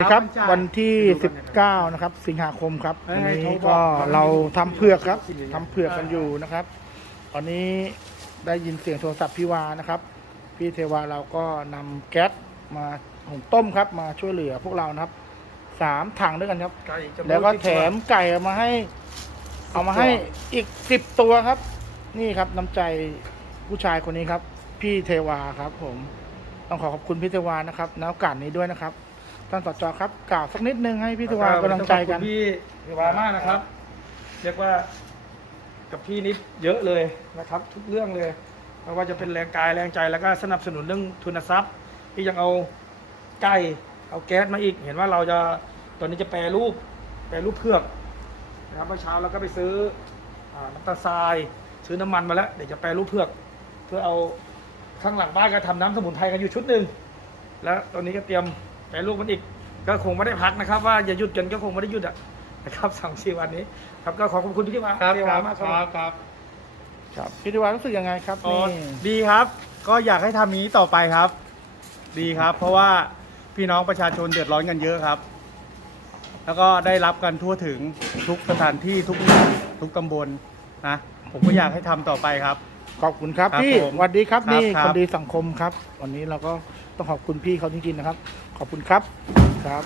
ครับวันที่ 19 นะครับ สิงหาคมครับวันนี้ก็เราทำเผือกครับทำเผือกกันอยู่นะครับ ตอนนี้ได้ยินเสียงโทรศัพท์พี่วานะครับ พี่เทวาเราก็นำแก๊สมาหุงต้มครับ มาช่วยเหลือพวกเรานะครับสามถังด้วยกันครับไก่จำนนแล้วก็สิบแถมไก่เอามาให้ เอามาให้อีกสิบตัวครับ นี่ครับน้ำใจผู้ชายคนนี้ครับ พี่เทวาครับ ผมต้องขอขอบคุณพี่เทวานะครับในโอกาสนี้ด้วยนะครับ ท่านสจครับกล่าวสักนิดนึงให้พี่เทวากำลังใจกันขอบคุณพี่เทวามากนะครับ เรียกว่ากับพี่นิดเยอะเลยนะครับ ทุกเรื่องเลยไม่ว่าจะเป็นแรงกายแรงใจแล้วก็สนับสนุนเรื่องทุนทรัพย์ ที่ยังเอาไก่เอาแก๊สมาอีก เห็นว่าเราจะตอนนี้จะแปรรูปแปรรูปเผือกนะครับเมื่อเช้าเราก็ไปซื้ออาน้ำตาลทรายซื้อน้ำมันมาแล้วเดี๋ยวจะแปรรูปเผือก เพื่อเอาข้างหลังบ้านก็ทำน้ำสมุนไพรกันอยู่ชุดหนึ่งแล้วตอนนี้ก็เตรียม แปรรูปมันอีกก็คงไม่ได้พักนะครับ ว่าอย่าหยุดกันก็คงไม่ได้หยุดอะนะครับสองสี่วันนี้ ครับก็ขอขอบคุณพี่ที่มาครับเทควารับมากคครัรับบครับ ครับพี่เทวารู้สึกยังไงครับอ๋อ นี่ ดีครับ ก็อยากให้ทำนี้ต่อไปครับ ดีครับ เพราะว่าพี่น้องประชาชนเดือดร้อนกันเยอะครับ แล้วก็ได้รับกันทั่วถึงทุกสถานที่ทุกหมู่ทุกตำบลนะ ผมก็อยากให้ทำต่อไปครับ ขอบคุณครับครับพี่ผมสวัสดีครับครับนี่ครัคบ นดีสังคมครับ วันนี้เราก็ต้องขอบคุณพี่เขาจริงๆนะครับ ขอบคุณครับครับ